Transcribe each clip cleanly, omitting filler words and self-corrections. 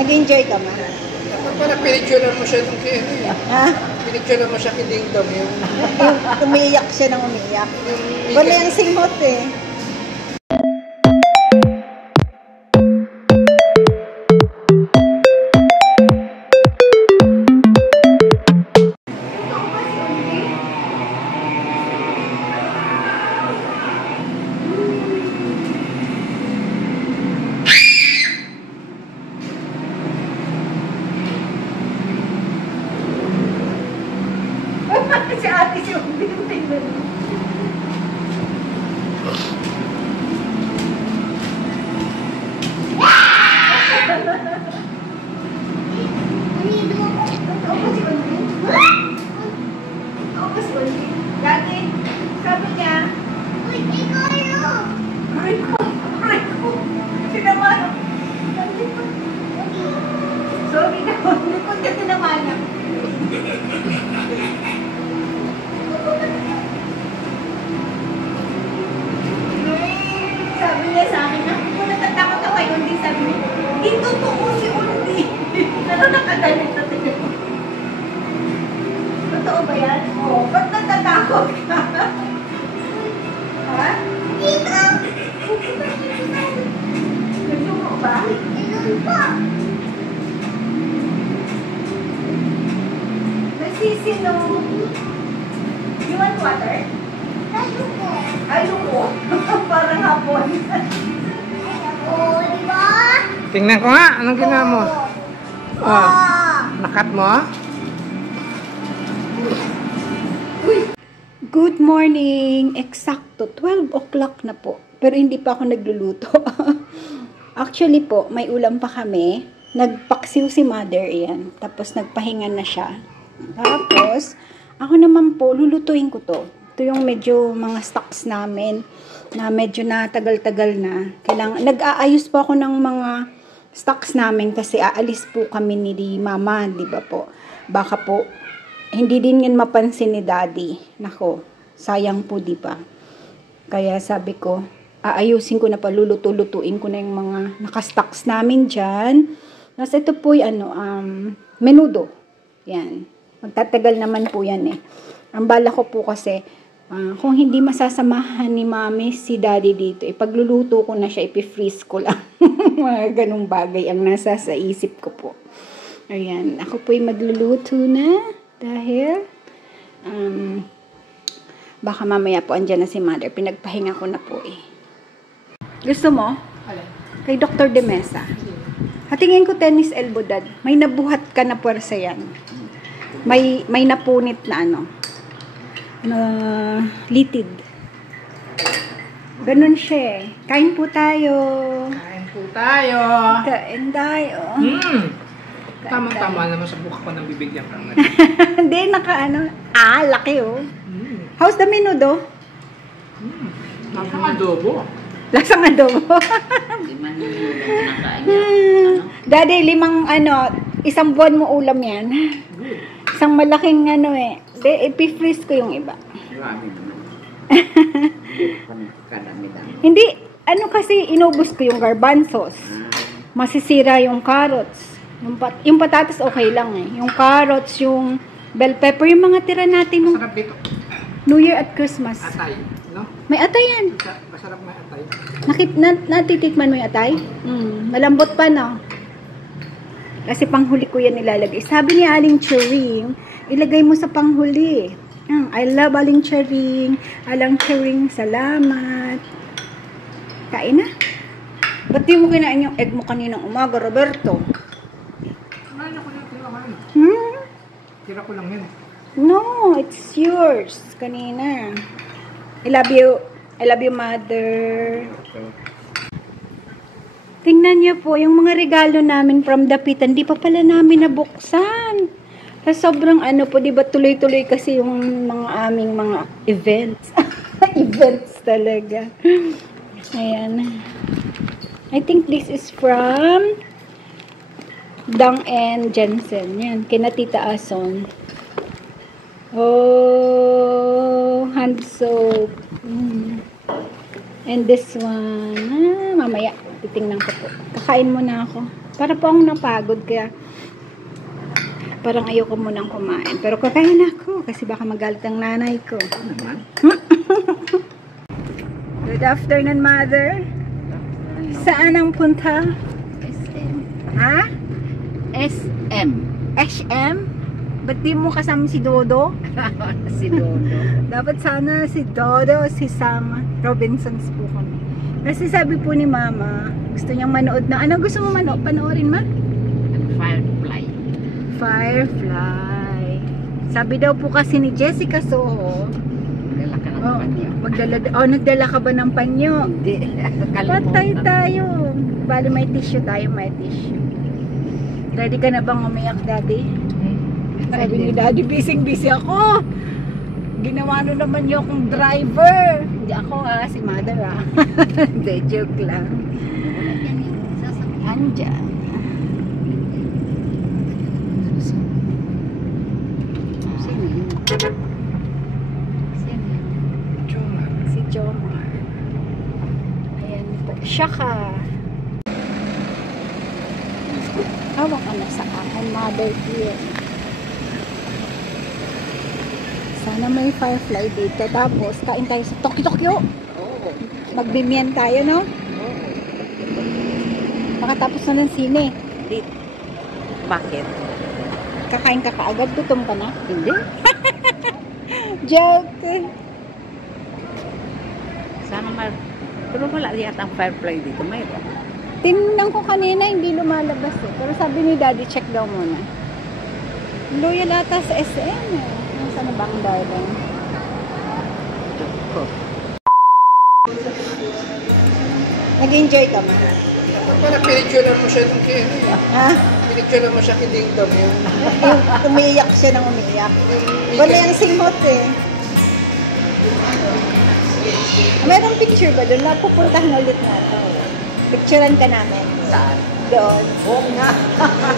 Nag-enjoy ka ma? Parang pinicturean mo siya nung kaya. Ha? Pinicturean mo siya kay Ding Dong. Yung Umiiyak siya ng umiiyak. Mickey. Wala yung simot eh. Si ate si Ubi yung tingnan. Dati, sabi niya, uy, ikaw yun! Aray ko! Sinamahan. Sorry na, likod ka sinamahan. Sabi niya sa akin, kung natatakot ako kay Undi, sabi niya, di totoo si Undi. Pero nakagalit na tingin. Totoo ba yan? Oo. Ba't natatakot ka? Ha? Dito! Nagsumo ba? Ilan pa? Nagsisino. You want water? Ayoko. Ayoko? Parang hapon. Oo, di ba? Tingnan ko nga. Anong ginawa mo? Nakat mo? Good morning! Eksakto, 12 o'clock na po. Pero hindi pa ako nagluluto. Actually po, may ulam pa kami. Nagpaksiw si mother, yan. Tapos nagpahinga na siya. Tapos, ako naman po, lulutuin ko to. Ito yung medyo mga stocks namin na medyo natagal-tagal na. Kailangan, nag-aayos po ako ng mga stocks namin kasi aalis po kami ni mama, di ba po? Baka po, hindi din yan mapansin ni daddy. Nako, sayang po, di ba? Kaya sabi ko, aayusin ko na pa, luluto-lutuin ko na yung mga nakastocks namin dyan. Tapos ito po yung menudo. Yan. Magtatagal naman po yan eh. Ang bala ko po kasi, kung hindi masasamahan ni mami si daddy dito, pagluluto ko na siya, ipi-freeze ko lang. Mga ganung bagay ang nasa sa isip ko po. Ayan, ako po'y magluluto na dahil baka mamaya po andyan na si mother. Pinagpahinga ko na po eh. Gusto mo? Kay Dr. De Mesa. Hatingin ko tennis elbow dad. May nabuhat ka na puwersa yan. May napunit na litid. Ganun siya eh. Kain po tayo. Kain po tayo. Kain tayo. Tama-tama naman sa buka ko ng bibigyan ka. Hindi, laki oh. How's the menudo? Lasang adobo. Lasang adobo. Daddy, isang buwan mo ulam yan. Isang malaking ipi-freeze ko yung iba. Hindi, kasi inubos ko yung garbanzos. Masisira yung carrots. Yung patatas okay lang eh. Yung carrots, yung bell pepper, yung mga tira natin nung Masarap dito. New Year at Christmas. Atay, no? May atay yan. Masarap may atay. Natitikman mo yung atay? Malambot pa, no? Kasi panghuli ko yan ilalagay. Sabi ni Aling Chering, ilagay mo sa panghuli. I love Aling Chering. Aling Chering, salamat. Kain na. Ba't di mo kinain yung egg mo kaninang umaga, Roberto? Kumain ako na, tira ko lang yan. No, it's yours. Kanina. I love you. I love you, mother. Tingnan niyo po, yung mga regalo namin from Dapitan, di pa pala namin nabuksan. Sa sobrang po, di ba tuloy-tuloy kasi yung mga aming mga events. Events talaga. Ayan. I think this is from Dang and Jensen. Yan, kina Tita Ason. Oh, hand soap. And this one, mamaya, titingnan ko po. Kakain muna ako. Para po akong napagod, kaya parang ayoko munang kumain. Pero kakain ako, kasi baka magalit ang nanay ko. Ano naman? Good afternoon, Mother. Saan ang punta? SM. Ha? SM. SM? Ba't di mo kasama si Dodo? Si Dodo. Dapat sana si Dodo, si Sam Robinsons po kami. Kasi sabi po ni Mama, gusto niyang manood na. Ano gusto mo panoorin, Ma? Firefly. Firefly. Sabi daw po kasi ni Jessica Soho, Dala ka ng panyo. nagdala ka ba ng panyo? Hindi. Patay tayo. Bali may tissue tayo, may tissue. Ready ka na bang umiyak, Daddy? Sabi ni Daddy, busy ako. Ginawa na naman niyo akong driver. Hindi ako si Mother Hindi, joke lang. Andyan. Sino yun? Sino yun? Tsura. Si Jomar. Ayan po. Siya ka. Hawak ka na sa akin, Mother dear. Sana may firefly dito. Tapos, kain tayo sa Tokyo. Oo. Magbimiyan tayo, no? Oo. Makatapos na ng sine. Dito. Bakit? Kakain ka kaagad, gutom ka na. Hindi. Joke. Sana pero wala yata ang firefly dito. Mayroon. Tingnan ko kanina, hindi lumalabas eh. Pero sabi ni Daddy, check daw muna. Loyal ata sa SM eh. Nasaan na ba ang darling? Ko. Nag-enjoy ka ma? Parang pinicturean mo siya nung kaya. Ha? Pinicturean mo siya kay Ding Dong. Umiiyak siya ng umiiyak. Wala yung singhot eh. Mayroong picture ba doon? Napupuntahan ulit natin. Picturean ka namin. Saan? Doon. Oo nga.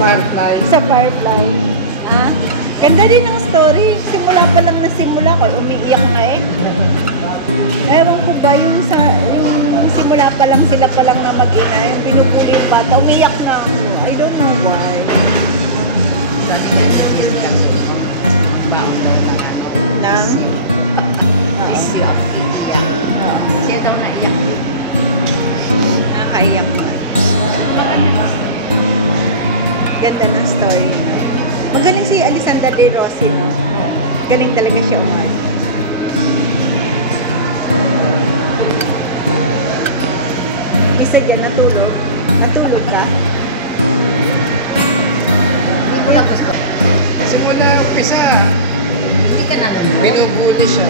Firefly. Sa Firefly. Ha? Ganda din ang story. Simula pa lang na simula ko. Umiiyak nga eh. Ewan ko ba yung simula pa lang sila pa lang na mag-ina. Yung binubuli yung bata. Umiiyak na ako. I don't know why. Sabi niya, hindi lang ang baon daw ng ano. Nang? Issue of iiyak. Siya daw naiyak. Nakakaiyak mo. Maganda. Ganda ng story. No? Magaling si Alessandra De Rossi, no? Galing talaga siya umart. Isa dyan, natulog. Natulog ka? Hindi ko lang gusto. Simula umpisa, Hindi ka nanonood. binubuli siya.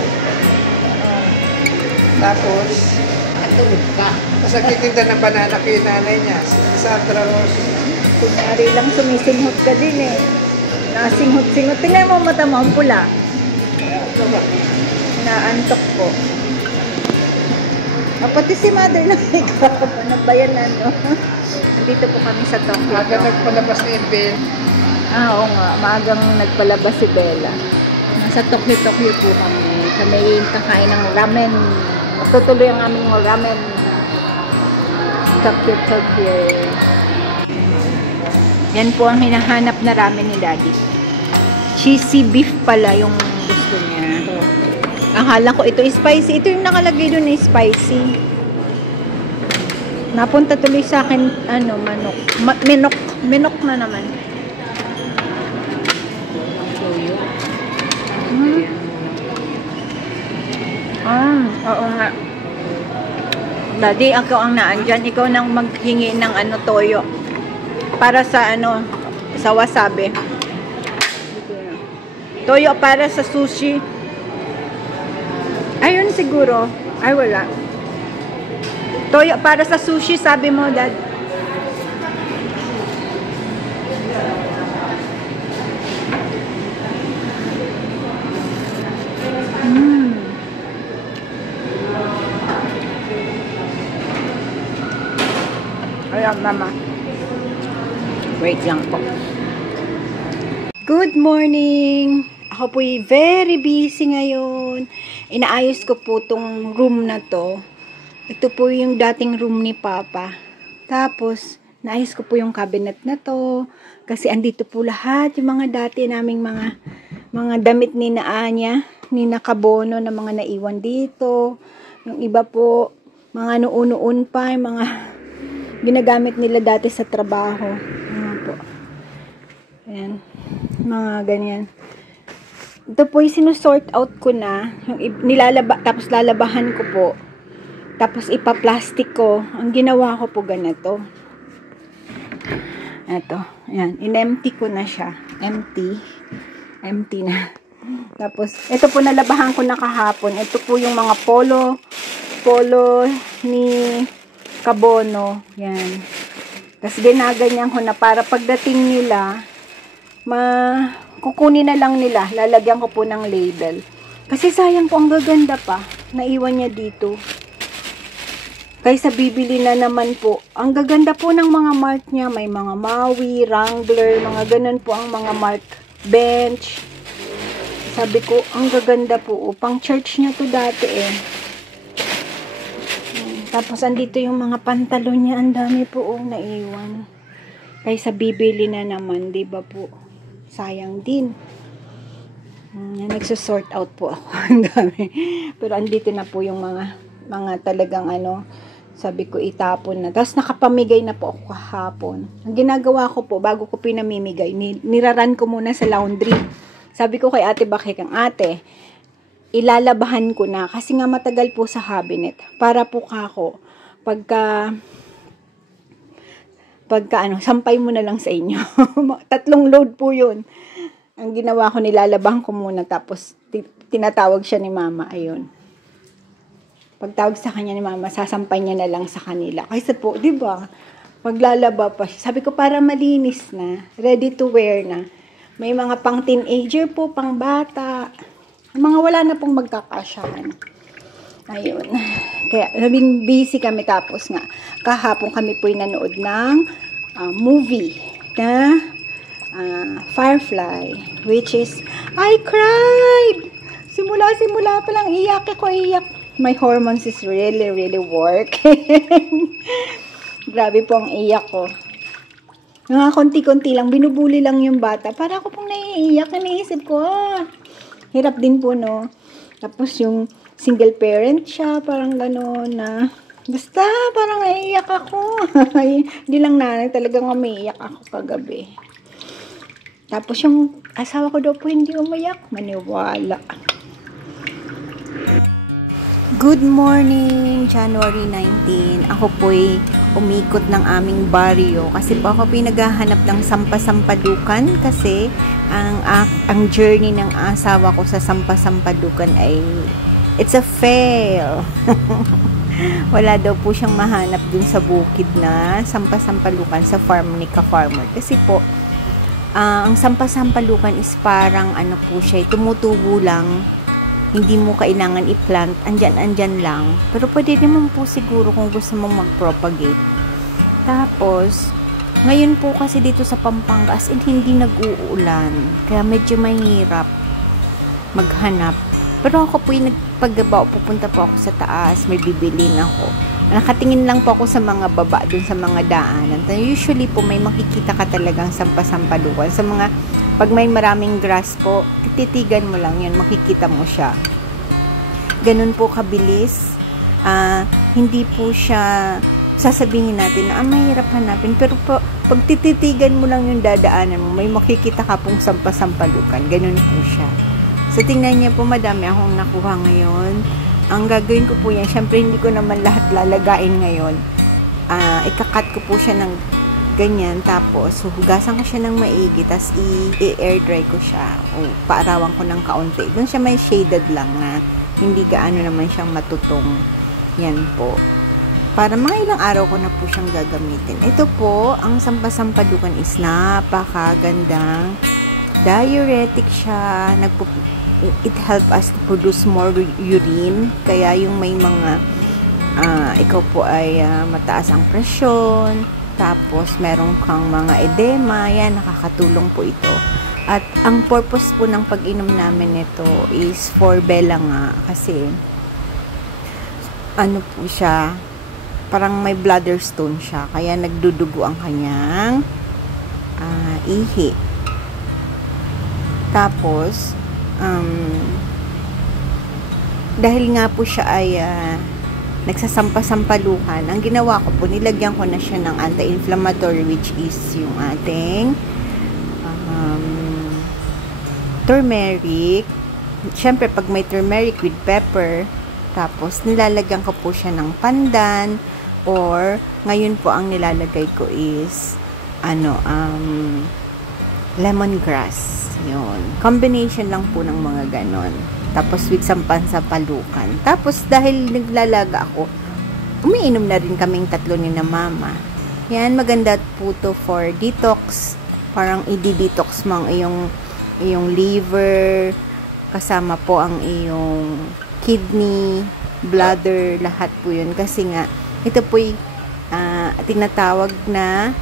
Tapos, Natulog ka. tapos nagtitinda ng banana kay nanay niya, si Sandra Rose. Kunyari lang sumisinghot ka din eh. Nasinghot-singhot. Tingnan mo ang mata mo, ang pula. Naantok po. Pati si Mother na ikaw. Ano ba yan, ano? Nandito po kami sa Tokyo. Aga nagpalabas ni Ben. Oo nga, maagang nagpalabas si Bella. Nasa Tokyo po kami. Kami kakain ng ramen. Matutuloy ang aming ramen. Tokyo. Yan po ang hinahanap na ramen ni Daddy. Cheesy beef pala yung gusto niya. Akala ko ito spicy. Ito yung nakalagay doon na spicy. Napunta tuloy sa akin, ano, manok. Minok na naman. Tuyo. Oo nga. Daddy, ikaw ang naandyan. Ikaw nang maghingi ng ano, toyo. Para sa ano, sa wasabi. Toyo para sa sushi. Ayun siguro. Ay, wala. Toyo para sa sushi, sabi mo, Dad. Ayan, Mama. Wait lang po. Good morning! Ako po'y very busy ngayon. Inaayos ko po tong room na to. Ito po yung dating room ni Papa. Tapos, naayos ko po yung cabinet na to. Kasi andito po lahat yung mga dati naming mga damit ni Anya, ni Nakabono na mga naiwan dito. Yung iba po, mga noon pa, yung mga ginagamit nila dati sa trabaho. Ayan po. Ayan. Mga ganyan. Ito po yung sinusort out ko na. Yung tapos lalabahan ko po. Tapos ipa-plastic ko. Ang ginawa ko po ganito. Ito. Ayan. In-empty ko na siya. Empty na. Tapos, ito po nalabahan ko na kahapon. Ito po yung mga polo ni Kabono. Yan. Tapos, ginaganyan ko na para pagdating nila, kukunin na lang nila. Lalagyan ko po ng label. Kasi sayang po, ang gaganda pa. Naiwan niya dito. Kaysa bibili na naman po. Ang gaganda po ng mga mark niya. May mga Maui, Wrangler, mga ganun po ang mga mark. Bench. Sabi ko, ang gaganda po. Pang church niya to dati eh. Tapos, andito yung mga pantalon niya. Ang dami po naiwan. Kaysa bibili na naman, di ba po? Sayang din. Nagsusort out po ako. Ang dami. Pero andito na po yung mga talagang sabi ko itapon na. Tapos nakapamigay na po ako kahapon. Ang ginagawa ko po, bago ko pinamimigay, niraran ko muna sa laundry. Sabi ko kay ate Bakikang, ate, ilalabahan ko na. Kasi nga matagal po sa cabinet. Para po kako, pagka sampay mo na lang sa inyo. 3 load po yun. Ang ginawa ko, nilalabahan ko muna. Tapos, tinatawag siya ni mama. Ayun. Pagtawag sa kanya ni mama, sasampay niya na lang sa kanila. Kasi po, di ba? Maglalaba pa siya. Sabi ko, para malinis na. Ready to wear na. May mga pang teenager po, pang bata. Mga wala na pong magkakasyahan. Ayun. Kaya, nabing busy kami. Tapos nga, kahapon kami po'y nanood ng movie na Firefly. Which is, I cried! Simula pa lang, iyak. My hormones is really working. Grabe po ang iyak ko. Mga konti-konti lang, binubuli lang yung bata. Para ako pong naiiyak, naisip ko, hirap din po, no? Tapos yung single parent siya, parang gano'n na, basta, parang naiiyak ako. Hindi lang nanay, talagang umiiyak ako kagabi. Tapos yung asawa ko daw po hindi umiyak, maniwala. Good morning, January 19. Ako po'y umikot ng aming baryo kasi po ako pinaghahanap ng Sampasampadukan kasi ang journey ng asawa ko sa Sampasampadukan ay it's a fail. Wala daw po siyang mahanap dun sa bukid na Sampasampadukan sa farm ni Ka-Farmer. Kasi po, ang Sampasampadukan is parang po siya, tumutubo lang. Hindi mo kailangan i-plant, andyan lang. Pero pwede naman po siguro kung gusto mong mag-propagate. Tapos, ngayon po kasi dito sa Pampanga, as in hindi nag-uulan. Kaya medyo mahirap maghanap. Pero ako po yung nagpaggabaw, pupunta po ako sa taas, may bibilin ako. Nakatingin lang po ako sa mga baba, dun sa mga daanan. Usually po may makikita ka talagang Sampasampadukan. Sa mga pag may maraming grass po, tititigan mo lang yun, makikita mo siya. Ganun po kabilis. Hindi po siya sasabihin natin na mahirap hanapin. Pero po, pag tititigan mo lang yung dadaanan mo, may makikita ka pong Sampasampadukan. Ganun po siya. So, tingnan niya po, madami akong nakuha ngayon. Ang gagawin ko po yan, syempre hindi ko naman lahat lalagain ngayon. Ikakat ko po siya ng ganyan, tapos hugasan ko siya ng maigi, tapos i-air dry ko siya, o paarawan ko ng kaunti. Doon siya may shaded lang na hindi gaano naman siyang matutong. Yan po. Para mga ilang araw ko na po siyang gagamitin. Ito po, ang Sampasampadukan is napakagandang diuretic siya. It help us to produce more urine. Kaya yung may mga ikaw po ay mataas ang presyon, tapos meron kang mga edema, yan, nakakatulong po ito. At ang purpose po ng pag-inom namin nito is for Bella nga, kasi po siya, parang may bladder stone siya. Kaya nagdudugo ang kanyang ihi. Tapos, dahil nga po siya ay nagsasampa-sampalukan, ang ginawa ko po, nilagyan ko na siya ng anti-inflammatory, which is yung ating turmeric. Siyempre, pag may turmeric with pepper, tapos nilalagyan ko po siya ng pandan, or ngayon po ang nilalagay ko is lemongrass. Yun. Combination lang po ng mga ganon. Tapos with sampan-sampalukan. Tapos dahil naglalaga ako, umiinom na rin kaming tatlo ni na mama. Yan, maganda po to for detox. Parang i-detox mo ang iyong liver, kasama po ang iyong kidney, bladder, lahat po yun. Kasi nga, ito po'y tinatawag na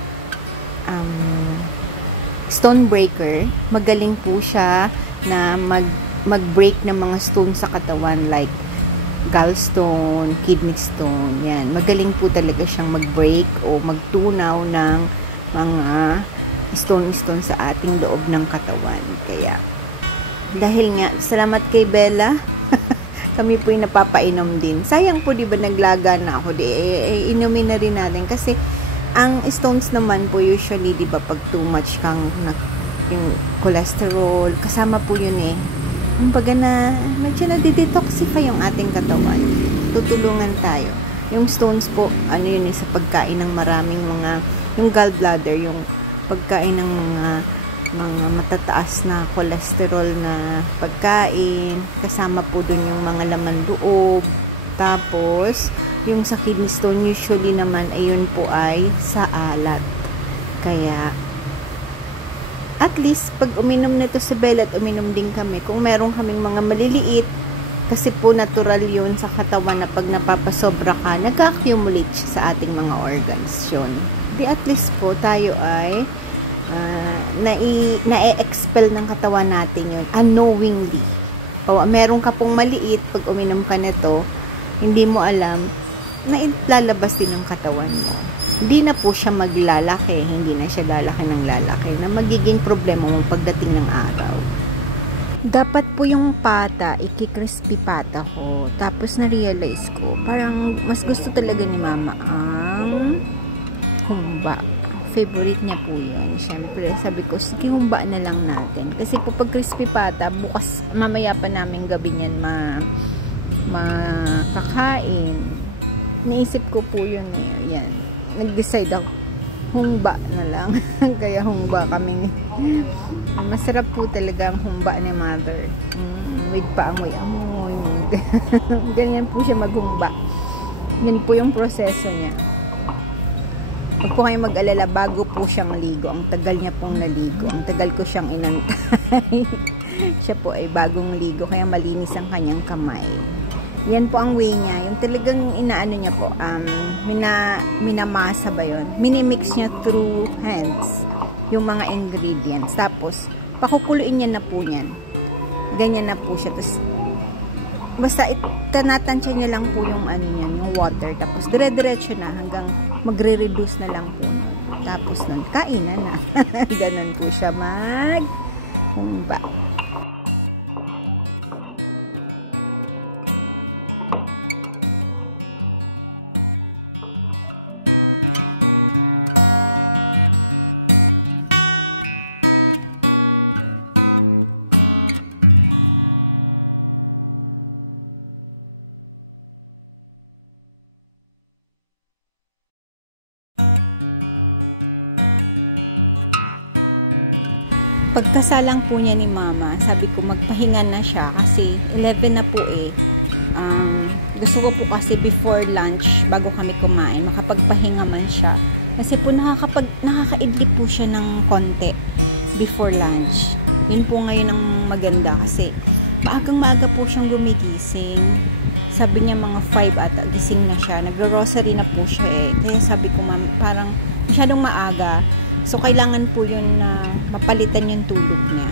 stone breaker. Magaling po siya na mag-break ng mga stone sa katawan, like gallstone, kidney stone. Yan. Magaling po talaga siyang mag-break o magtunaw ng mga stone sa ating loob ng katawan. Kaya, dahil nga, salamat kay Bella, kami po yung napapainom din. Sayang po, di ba, naglaga na ako. Inumin na rin natin. Kasi, ang stones naman po, usually, di ba, pag too much kang yung cholesterol, kasama po yun eh. Kumbaga na, medyo na-detoxify yung ating katawan. Tutulungan tayo. Yung stones po, yun eh, sa pagkain ng maraming mga, yung gallbladder, yung pagkain ng mga matataas na cholesterol na pagkain, kasama po dun yung mga laman loob. Tapos, yung sa kidney stone, usually naman, ayun po ay sa alat. Kaya, at least, pag uminom nito si Bella at uminom din kami, kung meron kaming mga maliliit, kasi po natural yun sa katawan na pag napapasobra ka, nag-accumulate siya sa ating mga organs yun. Di at least po, tayo ay na-expel ng katawan natin yun, unknowingly. O, meron ka pong maliit, pag uminom ka nito, hindi mo alam, na lalabas din ng katawan mo. Hindi na po siya maglalaki, hindi na siya lalaki ng lalaki, na magiging problema mo pagdating ng araw. Dapat po yung pata, iki-crispy pata ko. Tapos na-realize ko, parang mas gusto talaga ni mama ang humba. Favorite niya po yun. Siyempre, sabi ko, sige, humba na lang natin. Kasi po pag crispy pata, bukas, mamaya pa namin gabi niyan makakain. Naisip ko po yun eh. Yan. Nag-decide ako, humba na lang. Kaya humba kami. Masarap po talaga ang humba ni mother. With paamoy-amoy. Ganyan po siya maghumba. Yan po yung proseso niya. Huwag po kayo mag-alala, bago po siyang ligo. Ang tagal niya pong naligo. Ang tagal ko siyang inantay. Siya po ay bagong ligo, kaya malinis ang kanyang kamay. Yan po ang way niya. Yung talagang inaano niya po, minamasa ba yun? Minimix niya through hands yung mga ingredients. Tapos, pakukuluin niya na po yan. Ganyan na po siya. Tapos, basta tanatansya niya lang po yung yung water. Tapos, dire-diretso na hanggang magre-reduce na lang po nun. Tapos nun, kainan na. Ganon po siya humba. Pagkasalang po niya ni mama, sabi ko magpahinga na siya kasi 11 na po eh. Gusto ko po kasi before lunch, bago kami kumain, makapagpahinga man siya. Kasi po nakakaidlip po siya ng konti before lunch. Yun po ngayon ang maganda kasi maagang-maaga po siyang gumigising. Sabi niya mga 5 ata, gising na siya. Nagro-rosary na po siya eh. Kaya sabi ko parang masyadong maaga. So, kailangan po yun na mapalitan yung tulog niya.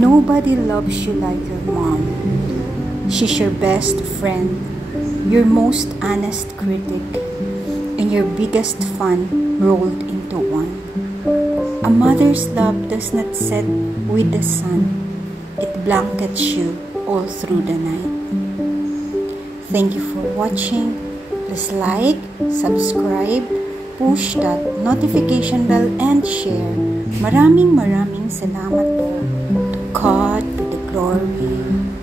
Nobody loves you like your mom. She's your best friend. your most honest critic, and your biggest fun rolled into one. A mother's love does not set with the sun. It blankets you all through the night. Thank you for watching. Please like, subscribe, push that notification bell, and share. Maraming salamat po. To God be the glory.